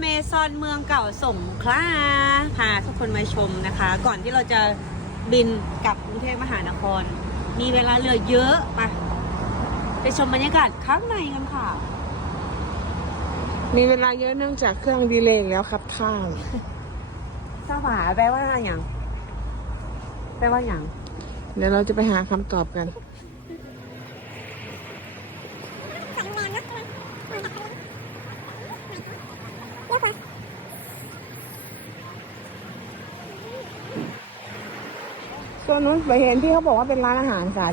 เมซอนเมืองเก่าสงขลาพาทุกคนมาชมนะคะ ก่อนที่เราจะบินกลับกรุงเทพมหานครมีเวลาเหลือเยอะมาไปชมบรรยากาศข้างในกันค่ะมีเวลาเยอะเนื่องจากเครื่องดีเลย์แล้วครับ ท่านสวาแปลว่าอย่างแปลว่าอย่างเดี๋ยวเราจะไปหาคำตอบกันต่วนนู้นไปเห็นที่เขาบอกว่าเป็นร้านอาหารค่ะ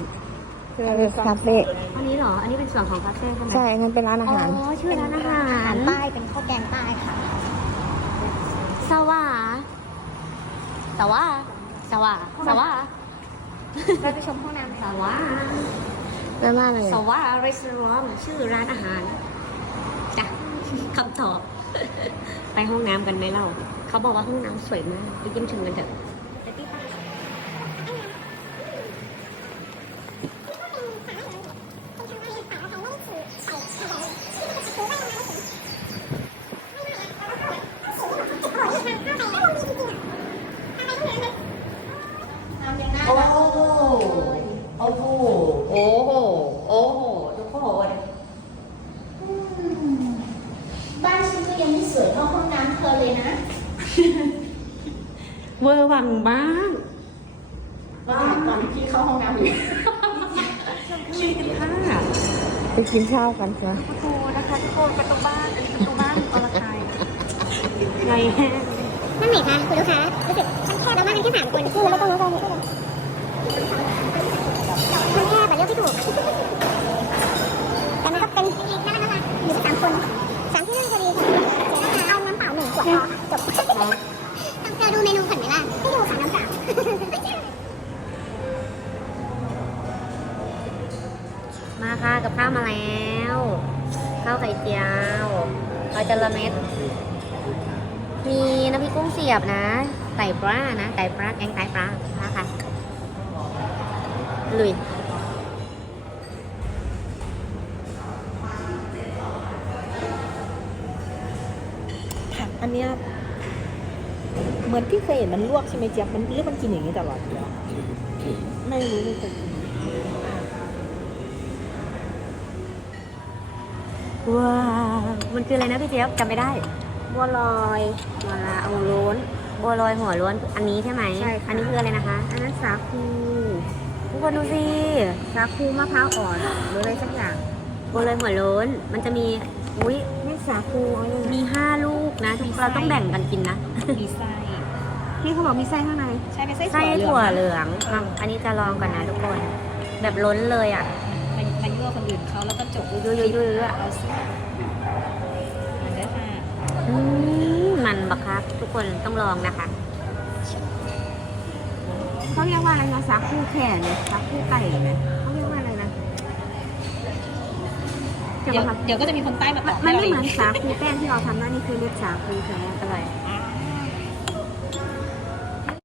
คือคาเฟ่อันนี้เหรอ อันนี้เป็นส่วนของคาเฟ่ใช่ไหมใช่งั้นเป็นร้านอาหารอ๋อชื่อร้านอาหารใต้ เป็นข้าวแกงใต้ค่ะสวะสดวะสดวะสดวะเราไปชมห้องน้ำสวะสดีแอะไรสวะสดีร้านอาหารชื่อร้านอาหารจ้ะคำตอบ ไปห้องน้ำกันไหมเรา เขาบอกว่าห้องน้ำสวยมากไปยิ้มชมกันเถอะสวยเท่าห้องน้ำเธอเลยนะเวอร์หวังมากบ้าตอนที่เข้าห้องน้ำอยู่กินข้าวไปกินข้าวกันเถอะทุกคนนะคะทุกคนประตูบ้านประตูบ้านอลไทยไงนั่นไหนคะ คุณลูกค้ารู้สึกชั้นแค่บมากกันแค่สามคนคู่แล้วก็้องสาวคู่จบจะดูเมนูก่อนไหมล่ะไม่ดูสารน้ำเปล่ามมาค่ะกับข้าวมาแล้ว ข้าวไข่เจียวปลาจระเม็ด มีน้ำพริกกุ้งเสียบนะไก่ปลานะไก่ปลาแกงไก่ปลาค่ะลุยอันเนี้ยเหมือนพี่เคยเห็นมันลวกใช่ไหมเจี๊ยบมันหรือมันกินอย่างนี้ตลอดไม่รู้เลยค่ะว้าวมันคืออะไรนะพี่เจี๊ยบจำไม่ได้บัวลอยหัวลาหัวล้วนบัวลอยหัวล้วน อันนี้ใช่ไหมใช่อันนี้คืออะไรนะคะอันนั้นสาคูทุกคนดูสิสาคูมะพร้าวอ่อนหรืออะไรสักอย่างบัวลอยหัวล้วนมันจะมีอุ้ยสาคูมีห้าลูกนะทุกเราต้องแบ่งกันกินนะ มีไส้ที่เขาบอกมีไส้ข้างในใช่ไหมไส้ถั่วเหลือง อันนี้จะลองก่อนนะทุกคนแบบล้นเลยอ่ะมันมันยั่วคนอื่นเขาแล้วก็จบยื้อยื้อยื้ออ่ะมันบักครับ ทุกคนต้องลองนะคะเขาเรียกว่าอะไรนะสาคูแข่เนี่ยสาคูไก่ไหมเขี่าเดี๋ยวก็จะมีคนใต้มาตอบมันไม่เหมือนสาคูแป้งที่เราทำนั่นนี่คือเลือดสาคูแท้อะไร